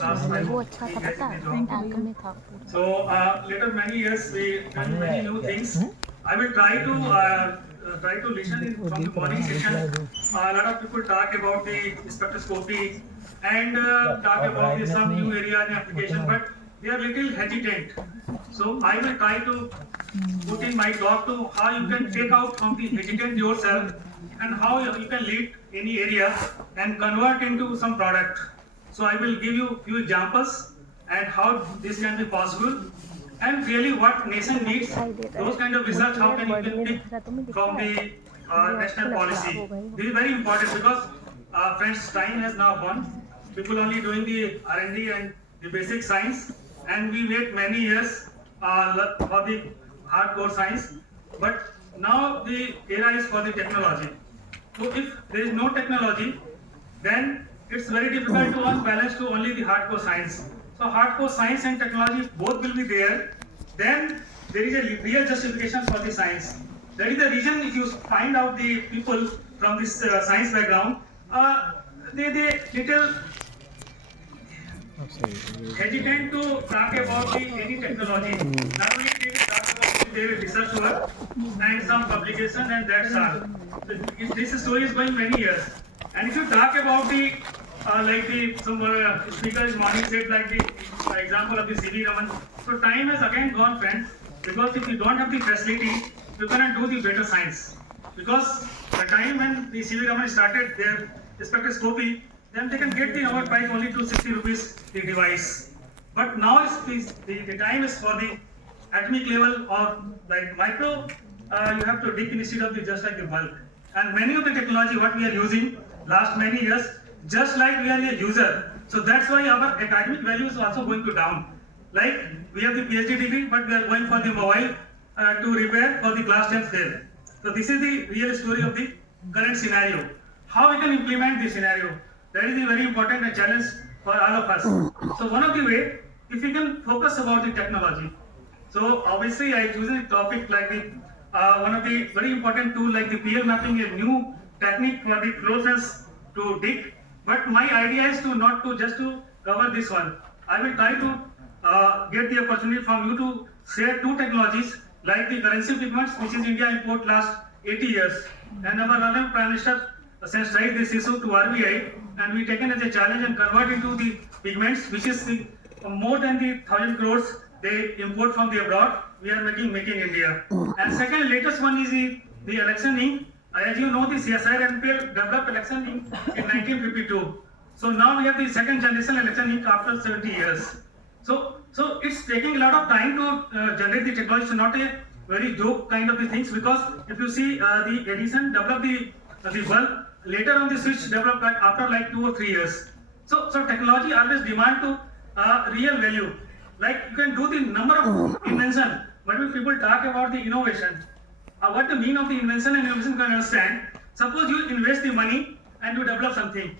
last five वो अच्छा था years पता in the है job. एंकर में था पूरा So later many years we done many new things. I will try to listen in from the morning session. A lot of people talk about the spectroscopy and talk about the some new area and application, but they are little hesitant. So I will try to put in my talk to how you can take out from the hesitant yourself and how you can lead any area and convert into some product. So I will give you few examples and how this can be possible and really what nation यहाँ needs दिखाई दे रहा those kind of है research मुझे how यार can you word can में pick दिख रहा तुम्हें दिख from रहा है the ये national ऑप्शन खराब policy. हो गई This is very important because friends time has now gone. People only doing the R&D and the basic science and we wait many years for the hardcore science but now the era is for the technology. So if there is no technology then it's very difficult to unbalance to only the hardcore science. So hardcore science and technology both will be there. Then there is a real justification for the science. That is the reason if you find out the people from this science background, they little hesitant to talk about the any technology. Not only they will talk about their research work and some publication and that's all. So this story is going many years. And if you talk about the like the some speaker this morning said like the example of the CV Raman. So time has again gone, friends, because if you don't have the facility, you cannot do the better science. Because the time when the CV Raman started their spectroscopy, then they can get the our price only to 60 rupees the device. But now the time is for the atomic level or like micro, you have to dig instead of the just like the bulk. And many of the technology what we are using last many years, just like we are a user. So that's why our academic value is also going to down. Like we have the PhD degree, but we are going for the mobile to repair for the class 10 fail. So this is the real story of the current scenario. How we can implement this scenario? That is the very important challenge for all of us. So one of the way, if we can focus about the technology. So obviously I chosen a topic like the one of the very important tool like the PL mapping, a new technique for the process to dig. But my idea is to not to just to cover this one. I will try to get the opportunity from you to share two technologies like the currency pigments, which is India import last 80 years, and our Honorable Prime Minister sensitized this issue to RBI, and we taken as a challenge and convert into the pigments, which is the, more than the 1,000 crores they import from the abroad. We are making Make in India. And second latest one is the election ink. As you know, the CSIR and NPL developed election ink in 1952. So now we have the second generation election ink after 70 years. So it's taking a lot of time to generate the technology. So not a very joke kind of the things because if you see the Edison developed the bulb later on the switch developed after like 2 or 3 years. So technology always demand to real value. Like you can do the number of invention, but when people talk about the innovation, what the mean of the invention and innovation can understand. Suppose you invest the money and you develop something,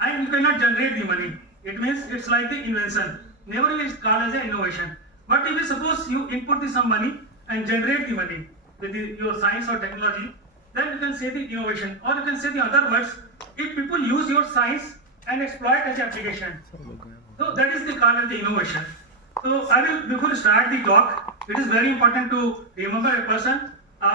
and you cannot generate the money. It means it's like the invention. Never will call as an innovation. But if you suppose you input the some money and generate the money with your science or technology, then you can say the innovation. Or you can say the other words, if people use your science and exploit as application. So that is the call as the innovation. So I will, before start the talk, it is very important to remember a person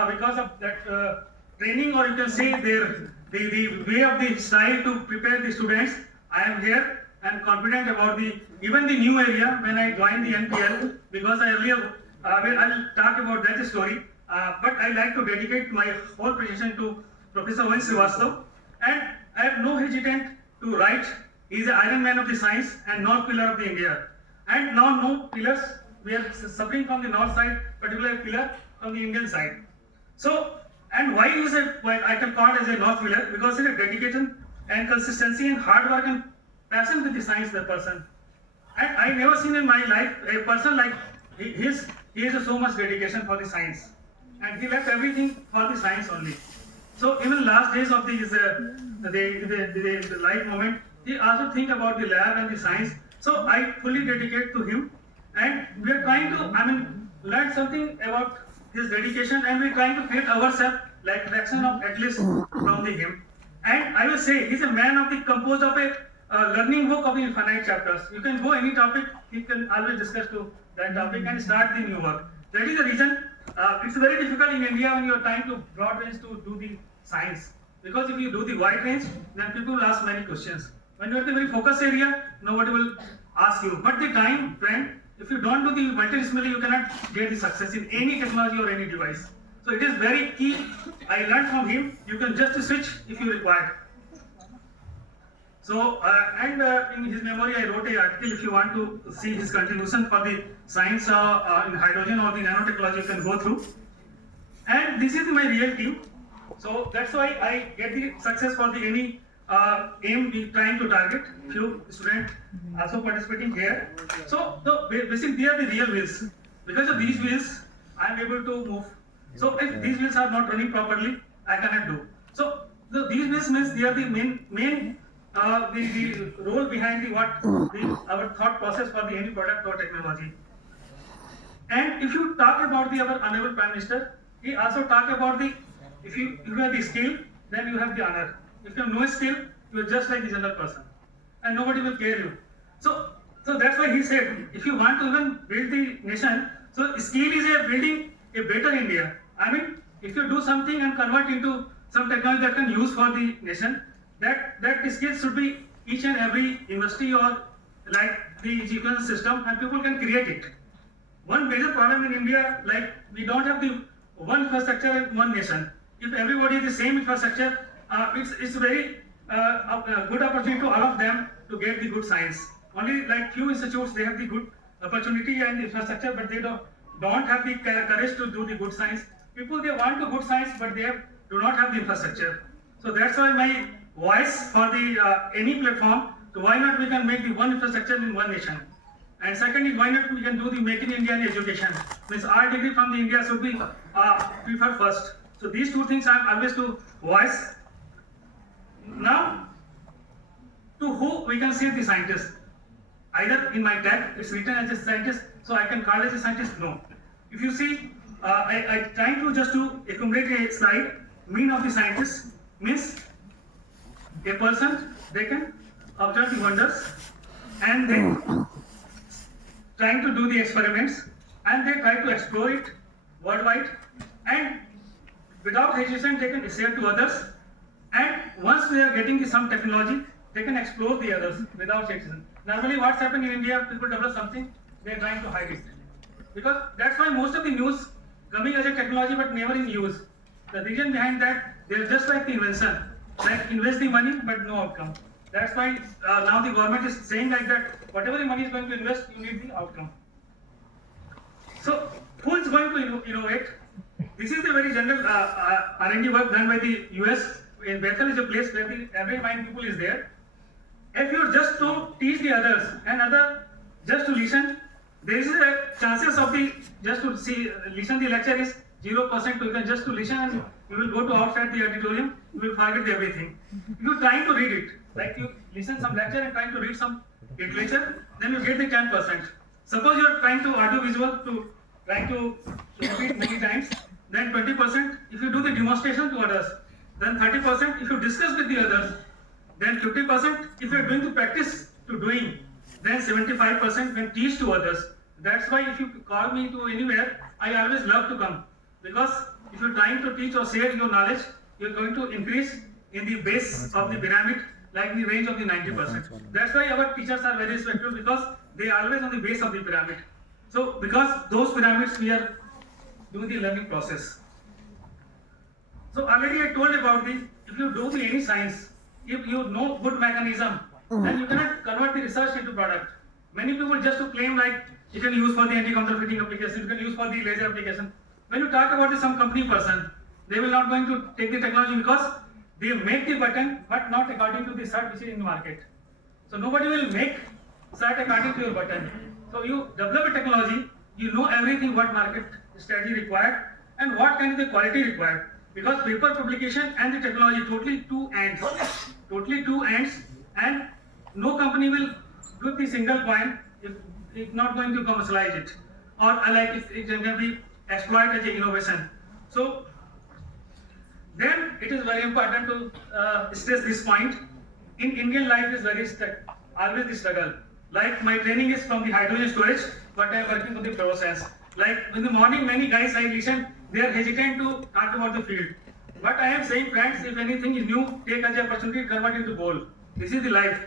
because of that training or you can say the way of the style to prepare the students. I am here and confident about the even the new area when I joined the NPL because I earlier I'll talk about that story. But I like to dedicate my whole presentation to Professor Van Srivastav and I have no hesitant to write. He is the Iron Man of the science and North Pillar of the India. And now no pillars, we are suffering from the north side, particular pillar from the Indian side. So, and why is it, why I can call it as a north pillar? Because it's a dedication and consistency and hard work and passion with the science the person. And I never seen in my life a person like he has so much dedication for the science. And he left everything for the science only. So even last days of the life moment, he also think about the lab and the science. So I fully dedicate to him, and we are trying to, learn something about his dedication, and we are trying to create ourselves like fraction of at least from the him. And I will say he's a man of the composed of a learning book of the infinite chapters. You can go any topic, you can always discuss to that topic and start the new work. That is the reason it's very difficult in India when you are trying to broad range to do the science. Because if you do the wide range, then people will ask many questions. When you are in the very focus area, nobody will ask you. But the time, friend, if you don't do the multidisciplinary, you cannot get the success in any technology or any device. So it is very key. I learned from him. You can just switch if you require. So, in his memory, I wrote an article. If you want to see his contribution for the science in hydrogen or the nanotechnology, you can go through. And this is my real team. So that's why I get the success for the any aim we trying to target. Few students also participating here. So basically, they are the real wheels. Because of these wheels, I am able to move. So if these wheels are not running properly, I cannot do. So these wheels means they are the main the role behind our thought process for the any product or technology. And if you talk about our honorable Prime Minister, he also talk about if you have the skill, then you have the honor. If you have no skill, you are just like the general person, and nobody will care you. So that's why he said, if you want to even build the nation, so skill is building a better India. I mean, if you do something and convert into some technology that can use for the nation, that skills should be each and every university or like the education system, and people can create it. One major problem in India, like we don't have the one infrastructure in one nation. If everybody is the same infrastructure, it's very good opportunity to all of them to get the good science. Only like few institutes, they have the good opportunity and the infrastructure, but they don't have the courage to do the good science. People, they want to good science, but they do not have the infrastructure. So that's why my voice for the any platform, so why not we can make the one infrastructure in one nation. And secondly, why not we can do the Make in India education. Means our degree from the India should be preferred first. So these two things I am always to voice. Now, to who we can say the scientist. Either in my tag, it's written as a scientist, so I can call as a scientist, no. If you see, I trying to just to accumulate a slide, mean of the scientist means a person, they can observe the wonders and they trying to do the experiments and they try to explore it worldwide and without hesitation they can share to others, and once they are getting some technology, they can explore the others without hesitation. Normally what's happening in India, people develop something, they are trying to hide it. Because that's why most of the news coming as a technology but never in use. The reason behind that, they are just like the invention, like invest the money but no outcome. That's why now the government is saying like that, whatever the money is going to invest, you need the outcome. So who is going to innovate? This is the very general R&D work done by the US. In Bethel is a place where the average mind people is there. If you just to teach the others and other just to listen, there is a chances of the just to listen the lecture is 0%. You can just to listen and you will go to outside the auditorium, you will forget everything. If you are trying to read it, like you listen some lecture and trying to read some literature, then you get the 10%. Suppose you are trying to audiovisual to trying to repeat many times, then 20%. If you do the demonstration to others, then 30%. If you discuss with the others, then 50%. If you are doing the practice to doing, then 75% when teach to others. That's why if you call me to anywhere, I always love to come. Because if you're trying to teach or share your knowledge, you're going to increase in the base of the pyramid, like the range of the 90%. That's why our teachers are very respectful, because they are always on the base of the pyramid. So because those pyramids we are doing the learning process. So already I told about if you do any science, if you know good mechanism, then you cannot convert the research into product. Many people just to claim like you can use for the anti-counterfeiting application, you can use for the laser application. When you talk about some company person, they will not going to take the technology because they make the button but not according to the cert which is in the market. So nobody will make cert according to your button. So you develop a technology, you know everything what market strategy required and what kind of the quality required. Because paper publication and the technology totally two ends, and no company will do the single point if it's not going to commercialize it, or like it can be exploited as an innovation. So then it is very important to stress this point. in Indian life is very always the struggle. Like my training is from the hydrogen storage, but I am working for the fluorescence. Like in the morning, many guys I listen, they are hesitant to talk about the field. But I am saying, friends, if anything is new, take as an opportunity, convert it into goal. This is the life,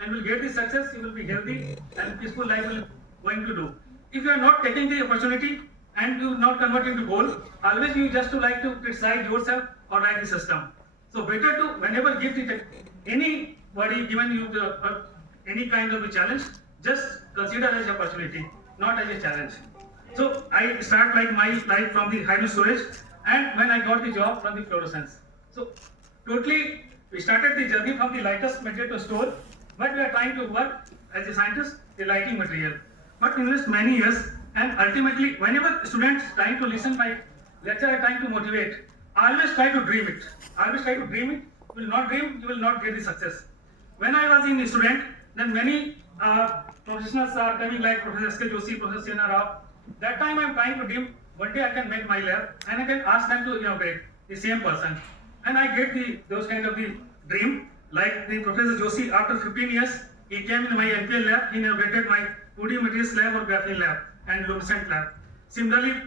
and will get the success. You will be healthy and peaceful life will going to do. If you are not taking the opportunity and you not convert into goal, always you just to like to criticize yourself or like the system. So better to whenever give it anybody given you any kind of a challenge, just consider as opportunity, not as a challenge. So I start like my life from the hydro storage, and when I got the job from the fluorescence. So totally we started the journey from the lightest material to store, but we are trying to work as a scientist the lighting material. But invest many years, and ultimately whenever students trying to listen my lecture, are trying to motivate, I always try to dream it. I always try to dream it. You will not dream, you will not get the success. When I was in student, then many professionals are coming like Professor S.K. Joshi, Professor Sena Rao. That time I am trying to dream, one day I can make my lab and I can ask them to inaugurate the same person. And I get those kind of the dream, like the Professor Joshi, after 15 years, he came in my NPL lab, he inaugurated my 2D materials lab or graphene lab and luminescent lab. Similarly,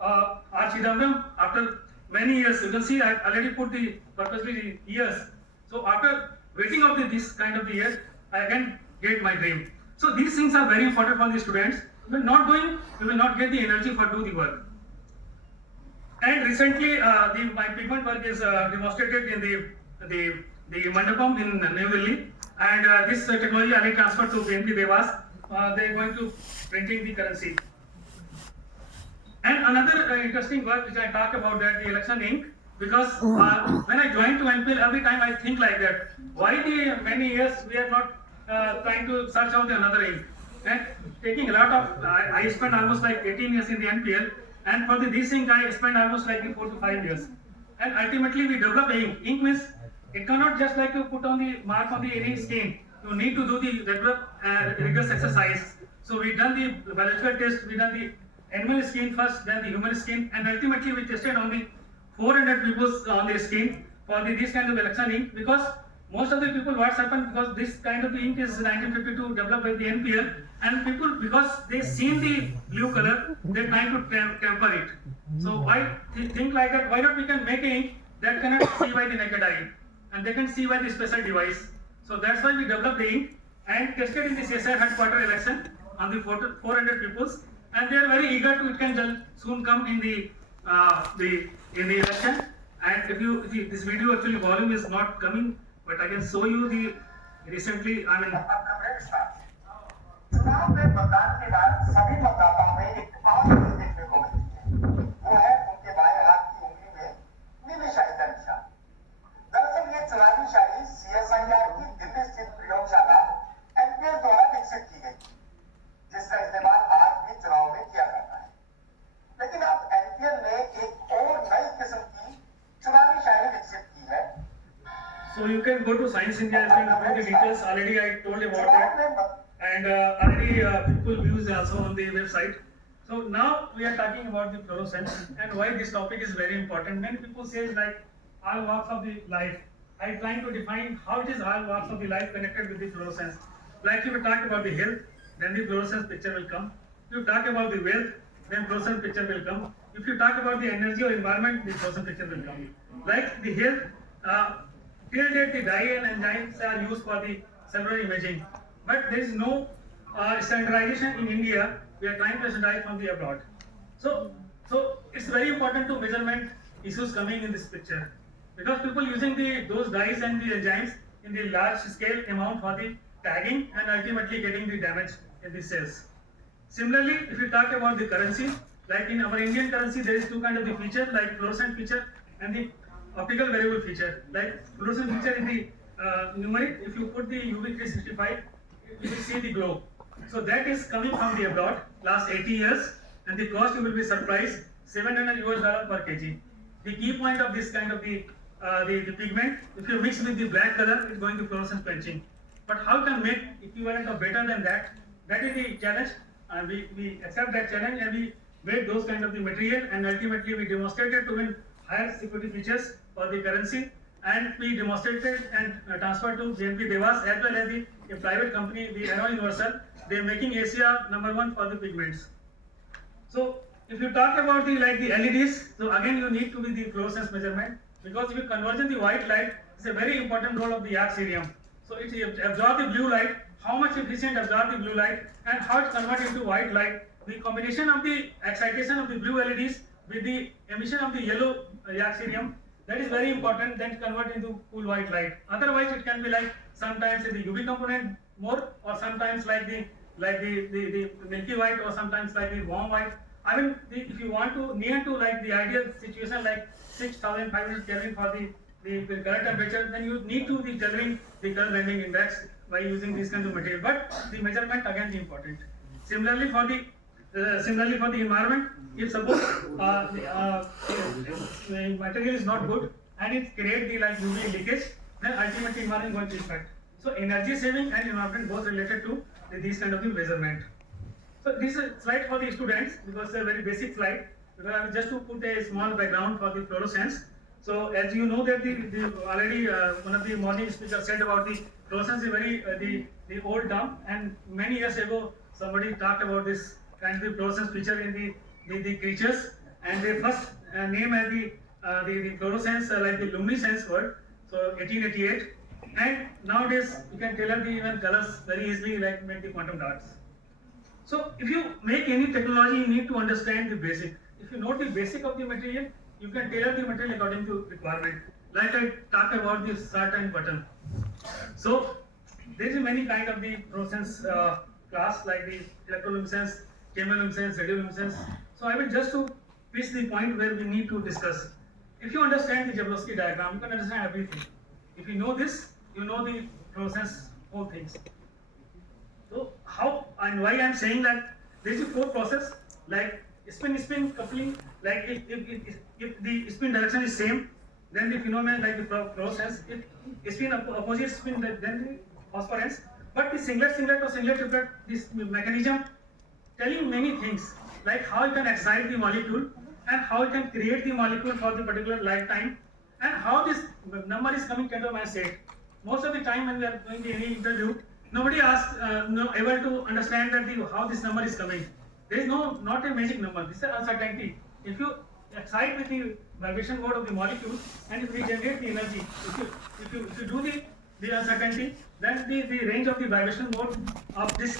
R. Chidambaram, after many years, you can see I already put the purposely the years. So after waiting of this kind of the year, I again get my dream. So these things are very important for the students. If you are not doing, you will not get the energy for do the work. And recently, my pigment work is demonstrated in the Mandapam in New Delhi, and this technology I transferred to BNP Devas. They are going to printing the currency. And another interesting work which I talk about that the election ink, because when I joined to NPL, every time I think like that, why the many years we are not trying to search out another ink, and taking a lot of, I spent almost like 18 years in the NPL, and for this ink I spent almost like 4 to 5 years, and ultimately we develop ink. Ink means it cannot just like to put on the mark on the any skin. You need to do the regular rigorous exercise. So we done the biological test, we done the animal skin first, then the human skin, and ultimately we tested on the 400 people on their skin for this kind of election ink, because most of the people what's happened, because this kind of the ink is 1952 developed by the NPL, and people because they seen the blue color, they're trying to temper it. So why think like that? Why not we can make an ink that cannot see by the naked eye, and they can see by the special device. So that's why we developed the ink and tested in the CSIR headquarter election on the 400 peoples, and they are very eager to it can soon come in the election. And if this video actually volume is not coming, but I can show you the recently. I mean. चुनाव में मतदान के बाद सभी मतदाताओं में एक आम चीज देखने को मिलती है, वो है उनके बाएं हाथ की उंगली में नीली शाही का निशान। दरअसल ये चुनावी शाही CSIR की दिल्ली स्थित प्रयोगशाला NPL द्वारा विकसित की गई, जिसका इस्तेमाल आज भी चुनाव में किया जाता है। लेकिन अब NPL ने एक और नई किस्म की चुनावी शाही विकसित की है। So you can go to Science India if you know the details. Already I told about that. And already people views also on the website. So now we are talking about the fluorescence and why this topic is very important. Many people say like all walks of the life. I am trying to define how it is all walks of the life connected with the fluorescence. Like if you talk about the health, then the fluorescence picture will come. If you talk about the wealth, then fluorescence picture will come. If you talk about the energy or environment, the fluorescence picture will come. Like the health, till date the dye and enzymes are used for the cellular imaging. But there is no standardization in India. We are trying to standardize from the abroad. So it's very important to measurement issues coming in this picture, because people using those dyes and the enzymes in the large scale amount for the tagging and ultimately getting the damage in the cells. Similarly, if you talk about the currency, like in our Indian currency, there is two kind of the feature, like fluorescent feature and the optical variable feature. Like fluorescent feature in the numeric, if you put the UV 365, you will see the glow. So that is coming from the abroad last 80 years, and the cost you will be surprised, $700 per kg. The key point of this kind of the pigment, if you mix with the black color, it's going to fluorescence quenching. But how can make equivalent or better than that? That is the challenge, and we accept that challenge and we made those kind of the material, and ultimately we demonstrated to win higher security features for the currency. and we demonstrated and transferred to JNP Devas as well as a private company, the Aero Universal. They are making Asia #1 for the pigments. So if you talk about the LEDs, so again you need to be the fluorescence measurement, because if you conversion the white light, it's a very important role of the arc cerium. So it absorb the blue light, how much efficient absorb the blue light, and how it convert into white light. The combination of the excitation of the blue LEDs with the emission of the yellow arc cerium, that is very important, then convert into cool white light. Otherwise it can be like sometimes the UV component more, or sometimes like the milky white, or sometimes like the warm white. I mean, if you want to near to like the ideal situation like 6500 Kelvin for the current temperature, then you need to be delivering the color blending index by using this kind of material. But the measurement again is important. Similarly for the environment, if suppose the material is not good and it creates the like UV leakage, then ultimately environment is going to affect. So energy saving and environment both related to these kind of the measurement. So this is a slide for the students, because it's a very basic slide. Because I will just to put a small background for the fluorescence. So as you know that already one of the morning speakers said about the fluorescence is very the old term, and many years ago somebody talked about this kind of the fluorescence feature in the creatures, and they first name as the fluorescence like the luminescence word. So 1888, and nowadays you can tailor the even colors very easily, like make the quantum dots. So if you make any technology, you need to understand the basic. If you know the basic of the material, you can tailor the material according to requirement. Like I talked about the shirt and button. So there is many kind of the fluorescence class, like the electroluminescence, chemiluminescence, radioluminescence. So I will just to reach the point where we need to discuss. If you understand the Jablonski diagram, you can understand everything. If you know this, you know the fluorescence whole things. So how and why I am saying that there is a core process like spin coupling. Like if the spin direction is same, then the phenomenon like the fluorescence. If spin opposite spin, then the phosphorescence. But the singlet or singlet triplet, this mechanism telling many things, like how it can excite the molecule and how it can create the molecule for the particular lifetime, and how this number is coming kind of I said. Most of the time when we are doing any interview, nobody asks, able to understand that how this number is coming. There is not a magic number. This is uncertainty. If you excite with the vibration mode of the molecule and if we generate the energy, if you do the uncertainty, then the range of the vibration mode of this